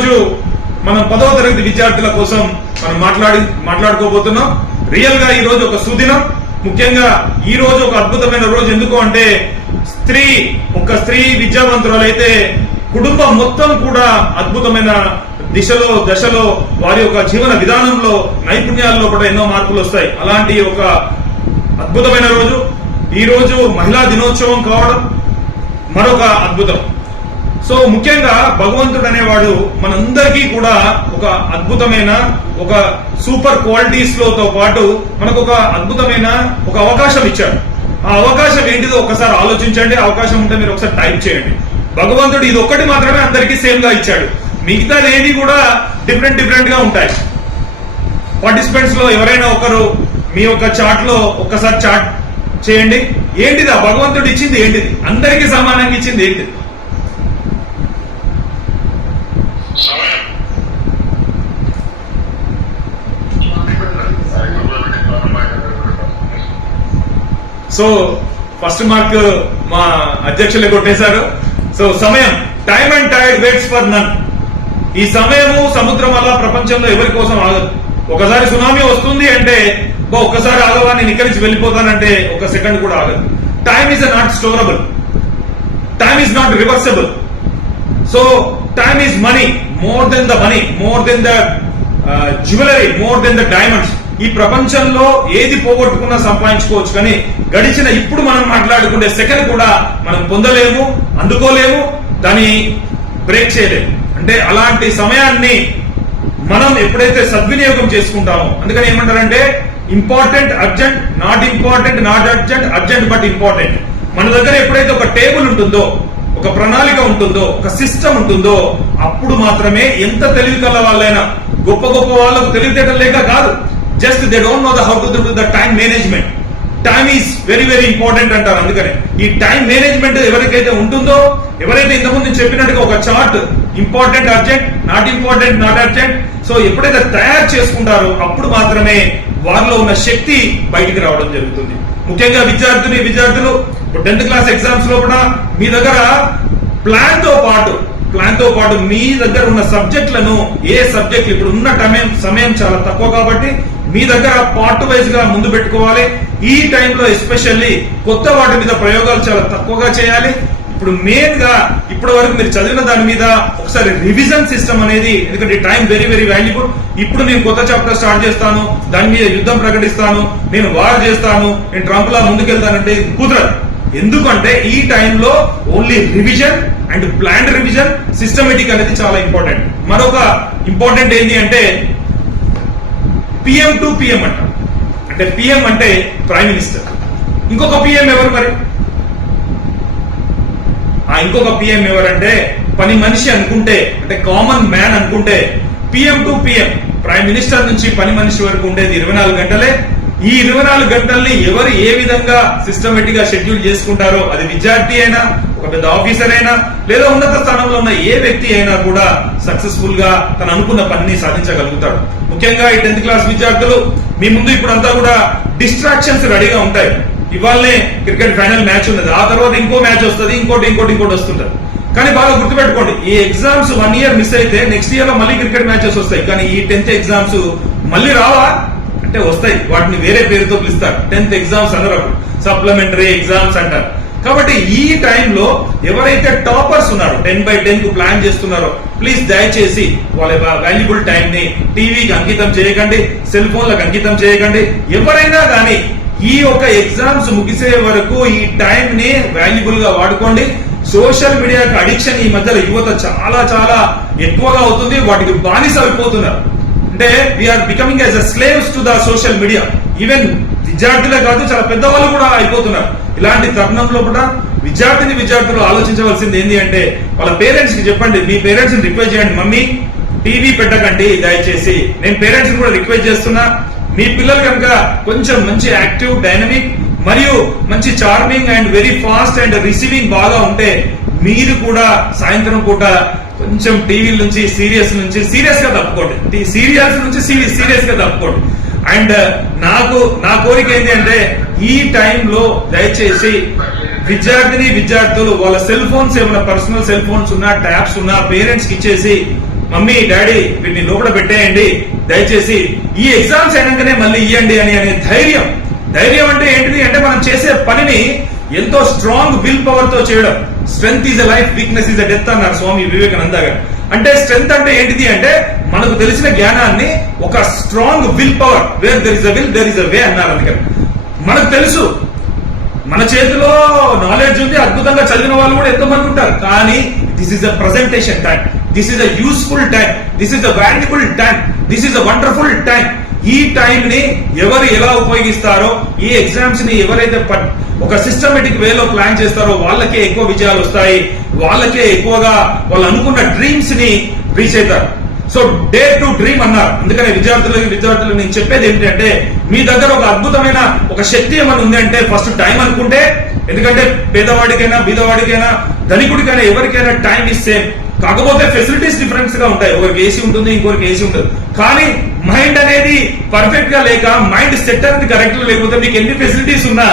రోజు మనం 10వ తరగతి విద్యార్థుల కోసం మనం మాట్లాడుకోబోతున్నాం. రియల్ గా ఈ రోజు ఒక సుదినం. ముఖ్యంగా ఈ రోజు ఒక అద్భుతమైన రోజు. ఎందుకు అంటే స్త్రీ విద్యావంతురాలైతే కుటుంబం మొత్తం కూడా అద్భుతమైన దశలో వారి యొక్క జీవన విధానంలో నైపుణ్యాల్లో కూడా ఎన్నో మార్పులు వస్తాయి. అలాంటి ఒక అద్భుతమైన రోజు ఈ రోజు మహిళా దినోత్సవం కావడం మరొక అద్భుతం. సో ముఖ్యంగా భగవంతుడు అనేవాడు మనందరికీ కూడా ఒక అద్భుతమైన ఒక సూపర్ క్వాలిటీస్ తో పాటు మనకు ఒక అద్భుతమైన ఒక అవకాశం ఇచ్చాడు. ఆ అవకాశం ఏంటిదో ఒకసారి ఆలోచించండి. అవకాశం ఉంటే మీరు ఒకసారి టైప్ చేయండి. భగవంతుడు ఇది ఒక్కటి మాత్రమే అందరికీ సేమ్ గా ఇచ్చాడు. మిగతాది ఏది కూడా డిఫరెంట్ గా ఉంటాయి. పార్టిసిపెంట్స్ లో ఎవరైనా ఒకరు మీ యొక్క చార్ట్ లో ఒక్కసారి చార్ట్ చేయండి. ఏంటిది ఆ భగవంతుడు ఇచ్చింది ఏంటిది? అందరికీ సమానంగా ఇచ్చింది ఏంటిది? సో ఫస్ట్ మార్క్ మా అధ్యక్షులే కొట్టేశారు. సో సమయం, time and tide waits for none. ఈ సమయము సముద్రం అలా ప్రపంచంలో ఎవరి కోసం ఆగదు. ఒకసారి సునామీ వస్తుంది అంటే ఒక్కసారి ఆగవా, నేను ఇక్కడి నుంచి వెళ్ళిపోతానంటే ఒక సెకండ్ కూడా ఆగదు. Time is not storable, time is not reversible. So time is money, more than the money, more than the jewellery, more than the diamonds. ఈ ప్రపంచంలో ఏది పోగొట్టుకున్నా సంపాదించుకోవచ్చు, కానీ గడిచిన ఇప్పుడు మనం మాట్లాడుకునే సెకండ్ కూడా మనం పొందలేము, అందుకోలేము, దాన్ని బ్రేక్ చేయలేము. అంటే అలాంటి సమయాన్ని మనం ఎప్పుడైతే సద్వినియోగం చేసుకుంటామో, అందుకని ఏమంటారంటే important urgent, not important not urgent, urgent but important. మన దగ్గర ఎప్పుడైతే ఒక టేబుల్ ఉంటుందో, ఒక ప్రణాళిక ఉంటుందో, ఒక సిస్టమ్ ఉంటుందో, అప్పుడు మాత్రమే ఎంత తెలివి కల వాళ్ళైనా, గొప్ప వాళ్ళకు తెలివితేటలు లేక కాదు, just they don't know how to do the time management. Time is very important అంటారు. అందుకనే ఈ టైం మేనేజ్మెంట్ ఎవరికైతే ఉంటుందో, ఎవరైతే ఇంతకుముందు చెప్పినట్టుగా ఒక chart important urgent, not important not urgent, so ఎప్పుడైతే తయారు చేసుకుంటారో అప్పుడు మాత్రమే వారిలో ఉన్న శక్తి బయటికి రావడం జరుగుతుంది. ముఖ్యంగా విద్యార్థులు 10th క్లాస్ ఎగ్జామ్స్ లో కూడా మీ దగ్గర ప్లాన్ తో పాటు మీ దగ్గర ఉన్న సబ్జెక్టులను, ఏ సబ్జెక్ట్ ఇప్పుడు ఉన్న సమయం చాలా తక్కువ కాబట్టి మీ దగ్గర పార్ట్ వైజ్ గా ముందు పెట్టుకోవాలి. ఈ టైంలో ఎస్పెషల్లీ కొత్త వాటి మీద ప్రయోగాలు చాలా తక్కువగా చేయాలి. ఇప్పుడు మెయిన్ గా ఇప్పటి వరకు మీరు చదివిన దాని మీద ఒకసారి రివిజన్ సిస్టమ్ అనేది, ఎందుకంటే టైం వెరీ వాల్యుబుల్. ఇప్పుడు నేను కొత్త చాప్టర్ స్టార్ట్ చేస్తాను, దాని మీద యుద్ధం ప్రకటిస్తాను, నేను వార్ చేస్తాను, నేను ట్రంప్ లా ముందుకెళ్తానంటే కుదరదు. ఎందుకంటే ఈ టైంలో only revision and planned revision, systematic అనేది చాలా ఇంపార్టెంట్. మరొక ఇంపార్టెంట్ ఏంటి అంటే PM టు PM అంటాం. అంటే PM అంటే ప్రైమ్ మినిస్టర్. ఇంకొక PM ఎవరు మరి? ఇంకొక PM ఎవరంటే పని మనిషి అనుకుంటే, అంటే కామన్ మ్యాన్ అనుకుంటే PM to PM, prime minister నుంచి పని మనిషి వరకు ఉండేది 24 గంటలే. ఈ 24 గంటల్ని ఎవరు ఏ విధంగా సిస్టమేటిక్ గా షెడ్యూల్ చేసుకుంటారో, అది విద్యార్థి అయినా, ఒక పెద్ద ఆఫీసర్ అయినా, లేదా ఉన్నత స్థానంలో ఉన్న ఏ వ్యక్తి అయినా కూడా సక్సెస్ఫుల్ గా తను అనుకున్న పనిని సాధించగలుగుతాడు. ముఖ్యంగా ఈ 10th క్లాస్ విద్యార్థులు మీ ముందు ఇప్పుడంతా కూడా డిస్ట్రాక్షన్స్ రెడీగా ఉంటాయి. ఇవాళనే క్రికెట్ ఫైనల్ మ్యాచ్ ఉన్నది, ఆ తర్వాత ఇంకో మ్యాచ్ వస్తుంది, ఇంకోటి వస్తుంటది. కానీ బాగా గుర్తుపెట్టుకోండి, ఈ ఎగ్జామ్స్ 1 year మిస్ అయితే నెక్స్ట్ ఇయర్ లో మళ్ళీ క్రికెట్ మ్యాచెస్ వస్తాయి. కానీ ఈ 10th ఎగ్జామ్స్ మళ్ళీ రావా అంటే వస్తాయి. వాటిని వేరే పేరుతో పిలుస్తారు. 10th ఎగ్జామ్స్ అన్నారు, సప్లిమెంటరీ ఎగ్జామ్స్ అంటారు. కాబట్టి ఈ టైంలో ఎవరైతే టాపర్స్ ఉన్నారో, 10/10 కు ప్లాన్ చేస్తున్నారో, ప్లీజ్ దయచేసి వాళ్ళ వాల్యుబుల్ టైం ని టీవీకి అంకితం చేయకండి, సెల్ ఫోన్లకు అంకితం చేయకండి. ఎవరైనా కానీ ఈ యొక్క ఎగ్జామ్స్ ముగిసే వరకు ఈ టైం ని వాల్యుబుల్ గా వాడుకోండి. సోషల్ మీడియాకి అడిక్షన్ ఈ మధ్యలో యువత చాలా ఎక్కువగా అవుతుంది. వాటికి బానిస అయిపోతున్నారు. అంటే we're becoming as a slaves to the social media. Even విద్యార్థులే కాదు, చాలా పెద్దవాళ్ళు కూడా అయిపోతున్నారు. ఇలాంటి తరుణంలో కూడా విద్యార్థులు ఆలోచించవలసింది ఏంటి అంటే, వాళ్ళ పేరెంట్స్ కి చెప్పండి, మీ పేరెంట్స్ ని రిక్వెస్ట్ చేయండి, మమ్మీ టీవీ పెట్టకండి దయచేసి. నేను పేరెంట్స్ కూడా రిక్వెస్ట్ చేస్తున్నా, మీ పిల్లలు కనుక కొంచెం మంచి యాక్టివ్, డైనమిక్ మరియు మంచి charming and very fast and receiving బాగా ఉంటే, మీరు కూడా సాయంత్రం పూట కొంచెం టీవీల నుంచి సీరియస్ గా తప్పుకోండి, సీరియల్స్ నుంచి సీరియస్ గా తప్పుకోండి. అండ్ నా కోరిక ఏంటి అంటే, ఈ టైంలో దయచేసి విద్యార్థులు వాళ్ళ సెల్ ఫోన్స్, ఏమైనా పర్సనల్ సెల్ ఫోన్స్ ఉన్నా, ట్యాబ్స్ ఉన్నా పేరెంట్స్ కి ఇచ్చేసి మమ్మీ డాడీ వీటిని లోపల పెట్టేయండి దయచేసి, ఈ ఎగ్జామ్స్ అయినాకనే మళ్ళీ ఇవ్వండి అనే ధైర్యం. ధైర్యం అంటే ఏంటిది అంటే మనం చేసే పనిని ఎంతో స్ట్రాంగ్ విల్ పవర్ తో చేయడం. Strength is a life, weakness is a death అన్నారు స్వామి వివేకానంద గారు. అంటే స్ట్రెంగ్త్ అంటే ఏంటిది అంటే మనకు తెలిసిన జ్ఞానాన్ని ఒక strong will power, where there is a will there is a way అన్నారు. అందుకని మనకు తెలుసు మన చేతిలో నాలెడ్జ్ ఉంది, అద్భుతంగా చదివిన వాళ్ళు కూడా ఎంతో మంది ఉంటారు. కానీ this is a presentation time, this is a useful time, this is a valuable time, this is a wonderful time. ఈ టైం ని ఎవరు ఎలా ఉపయోగిస్తారో, ఈ ఎగ్జామ్స్ ని ఎవరైతే ఒక సిస్టమేటిక్ వేలో ప్లాన్ చేస్తారో వాళ్ళకే ఎక్కువ విజయాలు వస్తాయి, వాళ్ళకే ఎక్కువగా వాళ్ళు అనుకున్న డ్రీమ్స్ ని రీచ్ అవుతారు. సో డే టు డ్రీమ్ అన్నారు. అందుకనే విద్యార్థులకు నేను చెప్పేది ఏంటంటే మీ దగ్గర ఒక అద్భుతమైన ఒక శక్తి ఏమైనా ఉంది అంటే ఫస్ట్ టైం అనుకుంటే, ఎందుకంటే పేదవాడికైనా బీదవాడికైనా ధనికుడికైనా ఎవరికైనా టైం ఇస్ సేమ్. కాకపోతే ఫెసిలిటీస్ డిఫరెన్స్ గా ఉంటాయి, ఒకరికి ఏసీ ఉంటుంది ఇంకొకరికి ఏసీ ఉంటుంది. కానీ మైండ్ అనేది పర్ఫెక్ట్ గా లేక, మైండ్ సెట్ అనేది కరెక్ట్ గా లేకపోతే మీకు ఎన్ని ఫెసిలిటీస్ ఉన్నా,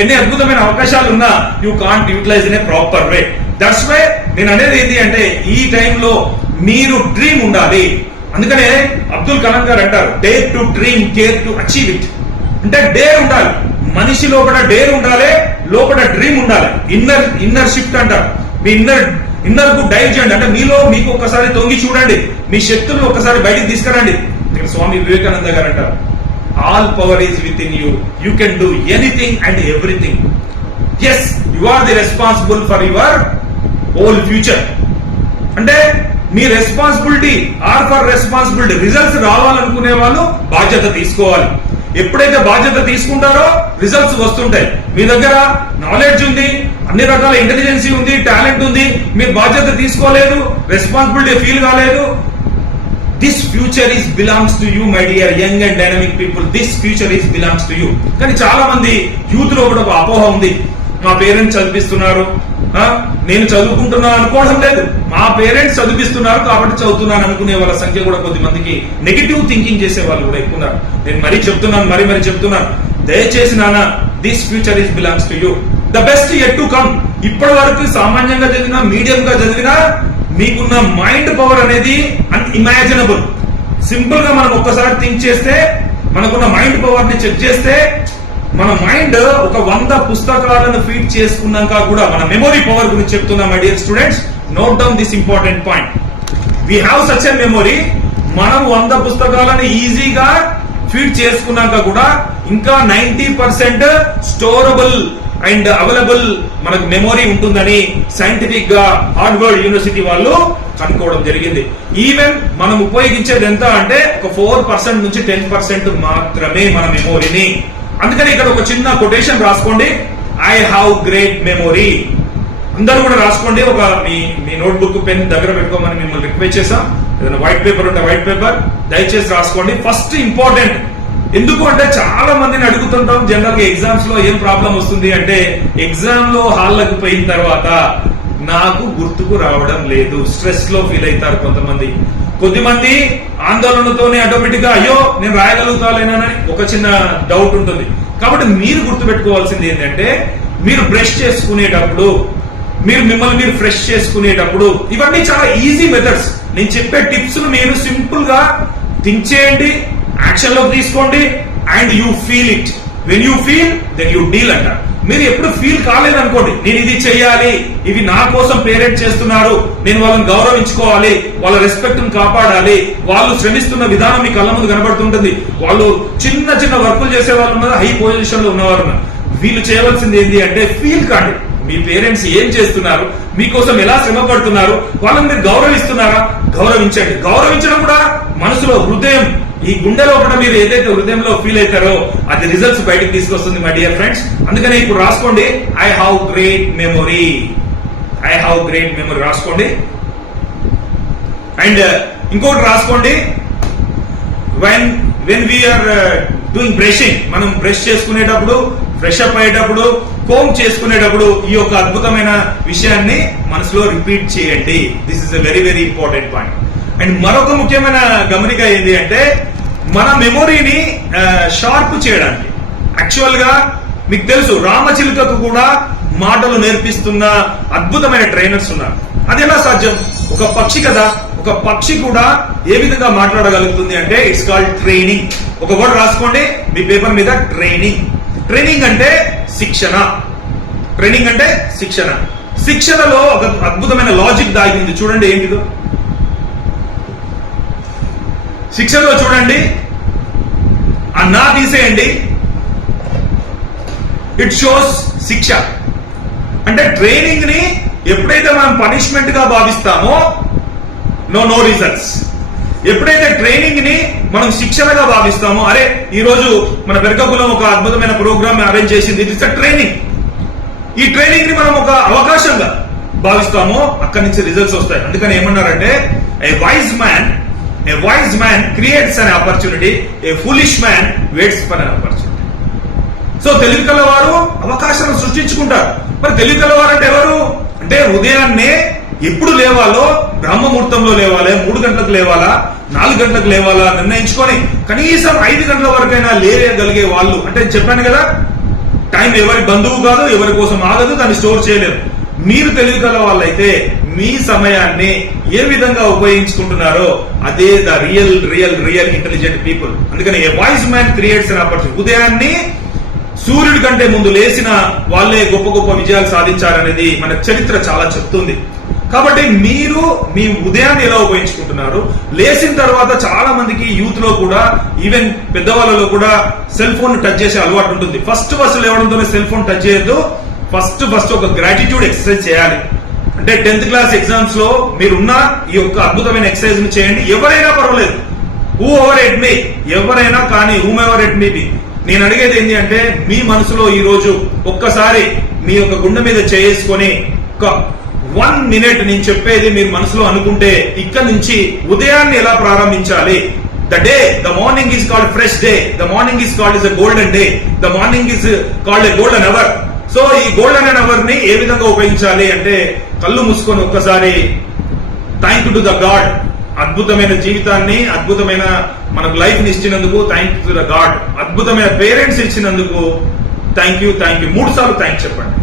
ఎన్ని అద్భుతమైన అవకాశాలు ఉన్నా you can't utilize in a proper way. That's why నేను అనేది ఏంటి అంటే ఈ టైంలో మీరు డ్రీమ్ ఉండాలి. అందుకనే అబ్దుల్ కలాం గారు అంటారు dare to dream, care to achieve it. అంటే డేర్ ఉండాలి, మనిషి లోపల డేర్ ఉండాలి, లోపల డ్రీమ్ ఉండాలి. ఇన్నర్ షిఫ్ట్ అంటారు. మీ ఇన్నర్ కు డైవ్ చేయండి. అంటే మీలో మీకు ఒకసారి తొంగి చూడండి, మీ శక్తులను ఒకసారి బయటికి తీసుకురండి. ఇక్కడ స్వామి వివేకానంద గారు అంటారు all power is within you, you can do anything and everything. Yes, you are the responsible for your whole future. అంటే మీ responsibility or for responsibility. Results రావాలనుకునే వాళ్ళు బాధ్యత తీసుకోవాలి. ఎప్పుడైతే బాధ్యత తీసుకుంటారో రిజల్ట్స్ వస్తుంటాయి. మీ దగ్గర నాలెడ్జ్ ఉంది, అన్ని రకాల ఇంటెలిజెన్సీ ఉంది, టాలెంట్ ఉంది, మీరు బాధ్యత తీసుకోలేదు, రెస్పాన్సిబిలిటీ ఫీల్ కాలేదు. This future is belongs to you my dear young and dynamic people. This future is belongs to you. కానీ చాలా మంది యూత్ లో కూడా ఒక అపోహ ఉంది, మా పేరెంట్స్ చదివిస్తున్నారు, నేను చదువుకుంటున్నా అనుకోవడం లేదు. మా పేరెంట్స్ చదివిస్తున్నారు కాబట్టి చదువుతున్నాను అనుకునే వాళ్ళ సంఖ్య కూడా కొద్ది మందికి, నెగిటివ్ థింకింగ్ చేసే వాళ్ళు కూడా ఎక్కువ ఉన్నారు. నేను మరీ చెప్తున్నాను, దయచేసి నాన్న this future is belongs to you. The best yet to come. ఇప్పటి వరకు సామాన్యంగా చదివినా, మీడియం గా చదివినా మీకున్న మైండ్ పవర్ అనేది అన్ఇమాజినబుల్. సింపుల్ గా మనం ఒక్కసారి థింక్ చేస్తే, మనకున్న మైండ్ పవర్ ని చెక్ చేస్తే, మన మైండ్ ఒక 100 పుస్తకాలను ఫీడ్ చేసుకున్నాక కూడా మన మెమొరీ పవర్ గురించి చెప్తున్నా my dear students. Note down this important point. We have such a memory. మనం 100 పుస్తకాలను ఈజీగా ఫీడ్ చేసుకున్నాక కూడా ఇంకా 90% స్టోరబుల్ అండ్ అవైలబుల్ మనకు మెమొరీ ఉంటుందని సైంటిఫిక్ గా హార్వర్డ్ యూనివర్సిటీ వాళ్ళు కనుక్కోవడం జరిగింది. ఈవెన్ మనం ఉపయోగించేది ఎంత అంటే ఒక 4% నుంచి 10% మాత్రమే మన మెమొరీని. అందుకని ఇక్కడ ఒక చిన్న కొటేషన్ రాసుకోండి, ఐ హావ్ గ్రేట్ మెమొరీ. అందరూ కూడా రాసుకోండి. ఒక మీ నోట్బుక్ పెన్ దగ్గర పెట్టుకోమని మిమ్మల్ని రిక్వెస్ట్ చేశాం. ఏదైనా వైట్ పేపర్ ఉంటే వైట్ పేపర్ దయచేసి రాసుకోండి. First important. ఎందుకు అంటే చాలా మందిని అడుగుతుంటాం జనరల్ గా ఎగ్జామ్స్ లో ఏం ప్రాబ్లం వస్తుంది అంటే, ఎగ్జామ్ లో హాల్లోకి పోయిన తర్వాత నాకు గుర్తుకు రావడం లేదు, స్ట్రెస్ లో ఫీల్ అవుతారు కొంతమంది. కొద్దిమంది ఆందోళనతోనే ఆటోమేటిక్ గా అయ్యో నేను రాయగలుగుతాలేనని ఒక చిన్న డౌట్ ఉంటుంది. కాబట్టి మీరు గుర్తుపెట్టుకోవాల్సింది ఏంటంటే, మీరు బ్రష్ చేసుకునేటప్పుడు, మిమ్మల్ని మీరు ఫ్రెష్ చేసుకునేటప్పుడు, ఇవన్నీ చాలా ఈజీ మెథడ్స్. నేను చెప్పే టిప్స్ ను మీరు సింపుల్ గా థింక్ చేయండి, యాక్షన్ లో తీసుకోండి, and you feel it. When you feel then you deal అంటారు. మీరు ఎప్పుడు ఫీల్ కాలేదనుకోండి, నేను ఇది చెయ్యాలి, ఇవి నా కోసం పేరెంట్ చేస్తున్నారు, నేను వాళ్ళని గౌరవించుకోవాలి, వాళ్ళ రెస్పెక్ట్ ను కాపాడాలి, వాళ్ళు శ్రమిస్తున్న విధానం మీ కళ్ళ ముందు కనబడుతుంటుంది, వాళ్ళు చిన్న చిన్న వర్కులు చేసే వాళ్ళు ఉన్నారు, హై పొజిషన్ లో ఉన్నవారు ఉన్నారు. వీళ్ళు చేయవలసింది ఏంటి అంటే ఫీల్ కాండి. మీ పేరెంట్స్ ఏం చేస్తున్నారు, మీకోసం ఎలా శ్రమ పడుతున్నారు, వాళ్ళని మీరు గౌరవిస్తున్నారా, గౌరవించండి. గౌరవించడం కూడా మనసులో, హృదయం, ఈ గుండెలో కూడా మీరు ఏదైతే హృదయంలో ఫీల్ అవుతారో అది రిజల్ట్స్ బయటకు తీసుకొస్తుంది మై డియర్ ఫ్రెండ్స్. అందుకనే ఇప్పుడు రాసుకోండి, I have great memory. I have great memory రాసుకోండి. అండ్ ఇంకోటి రాసుకోండి, వెన్ వీఆర్ డూయింగ్ బ్రషింగ్, మనం బ్రష్ చేసుకునేటప్పుడు, ఫ్రెష్ అప్ అయ్యేటప్పుడు, కోమ్ చేసుకునేటప్పుడు ఈ యొక్క అద్భుతమైన విషయాన్ని మనసులో రిపీట్ చేయండి. This is a very very important point. And మరొక ముఖ్యమైన గమనిక ఏంటి అంటే, మన మెమొరీని షార్ప్ చేయడానికి యాక్చువల్ గా మీకు తెలుసు రామచిలుకకు కూడా మాటలు నేర్పిస్తున్న అద్భుతమైన ట్రైనర్స్ ఉన్నారు. అది ఎలా సాధ్యం? ఒక పక్షి కదా, ఒక ఒక పక్షి కూడా ఏ విధంగా మాట్లాడగలుగుతుంది అంటే ఇట్స్ కాల్డ్ ట్రైనింగ్. ఒక వర్డ్ రాసుకోండి మీ పేపర్ మీద, ట్రైనింగ్. ట్రైనింగ్ అంటే శిక్షణ. ట్రైనింగ్ అంటే శిక్షణ. శిక్షణలో ఒక అద్భుతమైన లాజిక్ దాగి ఉంది, చూడండి ఏంటిదో. శిక్షణలో చూడండి, ఆ నా తీసేయండి, ఇట్ షోస్ శిక్ష. అంటే ట్రైనింగ్ ని ఎప్పుడైతే మనం పనిష్మెంట్ గా భావిస్తామో నో రిజల్ట్స్. ఎప్పుడైతే ట్రైనింగ్ ని మనం శిక్షణగా భావిస్తామో, అరే ఈ రోజు మన వెరకకులం ఒక అద్భుతమైన ప్రోగ్రామ్ అరేంజ్ చేసింది, ఇట్స్ ట్రైనింగ్. ఈ ట్రైనింగ్ ని మనం ఒక అవకాశంగా భావిస్తామో అక్కడి నుంచి రిజల్ట్స్ వస్తాయి. అందుకని ఏమన్నారంటే ఏ wise man creates an opportunity, A foolish man weights for an opportunity. So తెలివి కలవారు అవకాశాలను సృష్టించుకుంటారు. మరి తెలివి కలవారు అంటే ఎవరు అంటే ఉదయాన్నే ఎప్పుడు లేవాలో, బ్రహ్మముహూర్తంలో లేవాలి, 3 గంటలకు లేవాలా, 4 గంటలకు లేవాలా నిర్ణయించుకొని కనీసం 5 గంటల వరకైనా లేవగలిగే వాళ్ళు. అంటే చెప్పాను కదా, టైం ఎవరి బంధువు కాదు, ఎవరి కోసం ఆగదు, దాన్ని స్టోర్ చేయలేరు. మీరు తెలివి కల వాళ్ళైతే మీ సమయాన్ని ఏ విధంగా ఉపయోగించుకుంటున్నారో అదే ద రియల్ ఇంటెలిజెంట్ పీపుల్. అందుకని a wise man creates an opportunity. ఉదయాన్ని సూర్యుడి కంటే ముందు లేచిన వాళ్ళే గొప్ప గొప్ప విజయాలు సాధించారనేది మన చరిత్ర చాలా చెప్తుంది. కాబట్టి మీరు మీ ఉదయాన్ని ఎలా ఉపయోగించుకుంటున్నారు, లేచిన తర్వాత చాలా మందికి యూత్ లో కూడా, ఈవెన్ పెద్దవాళ్ళలో కూడా సెల్ ఫోన్ టచ్ చేసే అలవాటు ఉంటుంది. ఫస్ట్ లేవడంతోనే సెల్ ఫోన్ టచ్ చేయొద్దు. ఫస్ట్ ఒక గ్రాటిట్యూడ్ ఎక్సర్సైజ్ చేయాలి. అంటే 10th క్లాస్ ఎగ్జామ్స్ లో మీరున్న ఈ యొక్క అద్భుతమైన ఎక్సర్సైజ్ ని చేయండి. ఎవరైనా పర్వాలేదు, హూ ఎవర్ ఎట్ మీ, ఎవరైనా కానీ, whomever at me be. నేను అడిగేది ఏంటి అంటే మీ మనసులో ఈ రోజు ఒక్కసారి మీ యొక్క గుండె మీద చేసుకొని ఒక 1 minute నేను చెప్పేది మీరు మనసులో అనుకుంటే, ఇక్కడి నుంచి ఉదయాన్ని ఎలా ప్రారంభించాలి. The morning is called fresh day, the morning is called is a golden day, the morning is called a golden hour. So ఈ గోల్డెన్ అవర్ ని ఏ విధంగా ఉపయోగించాలి అంటే కళ్ళు మూసుకొని ఒక్కసారి thank you to the god, అద్భుతమైన జీవితాన్ని, అద్భుతమైన మనకు లైఫ్ ని ఇచ్చినందుకు thank you to the god, అద్భుతమైన పేరెంట్స్ ఇచ్చినందుకు థ్యాంక్ యూ 3 సార్లు థ్యాంక్స్ చెప్పండి.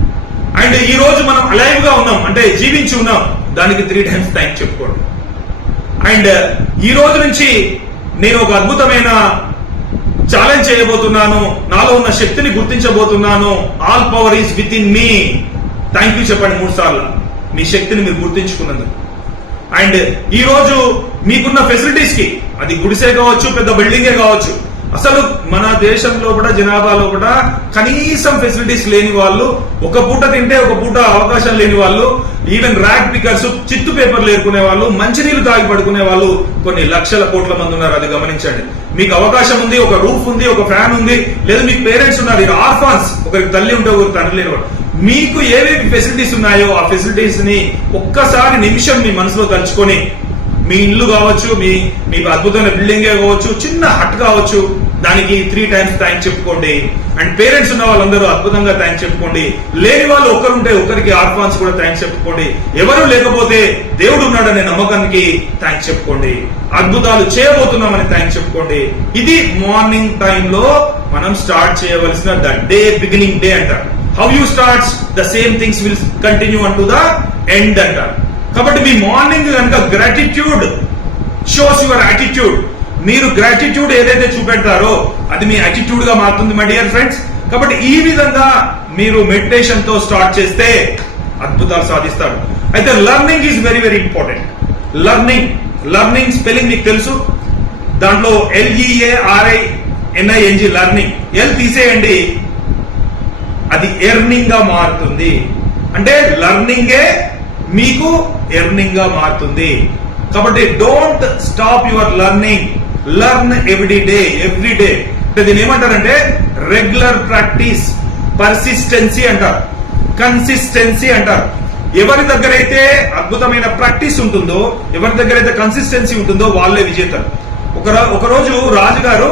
అండ్ ఈ రోజు మనం అలైవ్ గా ఉన్నాం అంటే జీవించి ఉన్నాం, దానికి 3 times థ్యాంక్స్ చెప్పుకోండి. అండ్ ఈ రోజు నుంచి నేను ఒక అద్భుతమైన ఛాలెంజ్ చేయబోతున్నాను, నాలో ఉన్న శక్తిని గుర్తించబోతున్నాను, all power is within me. Thank you చెప్పండి 3 సార్లు మీ శక్తిని మీరు గుర్తించుకున్నందుకు. అండ్ ఈ రోజు మీకున్న ఫెసిలిటీస్ కి, అది గుడిసే కావచ్చు, పెద్ద బిల్డింగే కావచ్చు, అసలు మన దేశంలో కూడా జనాభాలో కూడా కనీసం ఫెసిలిటీస్ లేని వాళ్ళు, ఒక పూట తింటే ఒక పూట అవకాశం లేని వాళ్ళు, ఈవెన్ ర్యాక్ పికర్స్, చిత్తు పేపర్లు ఏరుకునే వాళ్ళు, మంచినీళ్లు తాగి పడుకునే వాళ్ళు కొన్ని లక్షల కోట్ల మంది ఉన్నారు. అది గమనించండి. మీకు అవకాశం ఉంది, ఒక రూఫ్ ఉంది, ఒక ఫ్యాన్ ఉంది, లేదా మీకు పేరెంట్స్ ఉన్నారు, ఆర్ఫాన్స్, ఒకరికి తల్లి ఉంటే ఒకరికి తండ్రి లేనివాడు. మీకు ఏవేవి ఫెసిలిటీస్ ఉన్నాయో ఆ ఫెసిలిటీస్ ని ఒక్కసారి నిమిషం మీ మనసులో తలుచుకొని, మీ ఇల్లు కావచ్చు, మీకు అద్భుతమైన బిల్డింగే కావచ్చు, చిన్న హట్ కావచ్చు, దానికి 3 times థ్యాంక్స్ చెప్పుకోండి. అండ్ పేరెంట్స్ ఉన్న వాళ్ళందరూ అద్భుతంగా థ్యాంక్స్ చెప్పుకోండి. లేని వాళ్ళు ఒకరుంటే ఒకరికి ఆర్ఫాన్స్ కూడా థ్యాంక్స్ చెప్పుకోండి. ఎవరు లేకపోతే దేవుడు ఉన్నాడనే నమ్మకానికి థ్యాంక్స్ చెప్పుకోండి. అద్భుతాలు చేయబోతున్నామని థ్యాంక్స్ చెప్పుకోండి. ఇది మార్నింగ్ టైంలో మనం స్టార్ట్ చేయవలసిన ద డే బిగినింగ్ డే అంటారు. How you starts the same things will continue an to the end అంటారు. కాబట్టి మీ మార్నింగ్ కనుక గ్రాటిట్యూడ్ షోస్ యువర్ యాటిట్యూడ్. మీరు గ్రాటిట్యూడ్ ఏదైతే చూపెడతారో అది మీ యాటిట్యూడ్ గా మారుతుంది మై డియర్ ఫ్రెండ్స్. కాబట్టి ఈ విధంగా మీరు మెడిటేషన్ తో స్టార్ట్ చేస్తే అద్భుతాలు సాధిస్తారు. అయితే learning is very important. Learning spelling మీకు తెలుసు, దాంట్లో LEARINING లర్నింగ్. ఎల్ తీసేయండి, అది ఎర్నింగ్ గా మారుతుంది. అంటే లర్నింగే మీకు ఎర్నింగ్ గా మారుతుంది. కాబట్టి don't stop your learning, learn every day. అంటే దీన్ని ఏమంటారంటే రెగ్యులర్ ప్రాక్టీస్, పర్సిస్టెన్సీ అంటారు, కన్సిస్టెన్సీ అంటారు. ఎవరి దగ్గర అయితే అద్భుతమైన ప్రాక్టీస్ ఉంటుందో, ఎవరి దగ్గర అయితే కన్సిస్టెన్సీ ఉంటుందో వాళ్ళే విజేతలు. ఒకరోజు రాజుగారు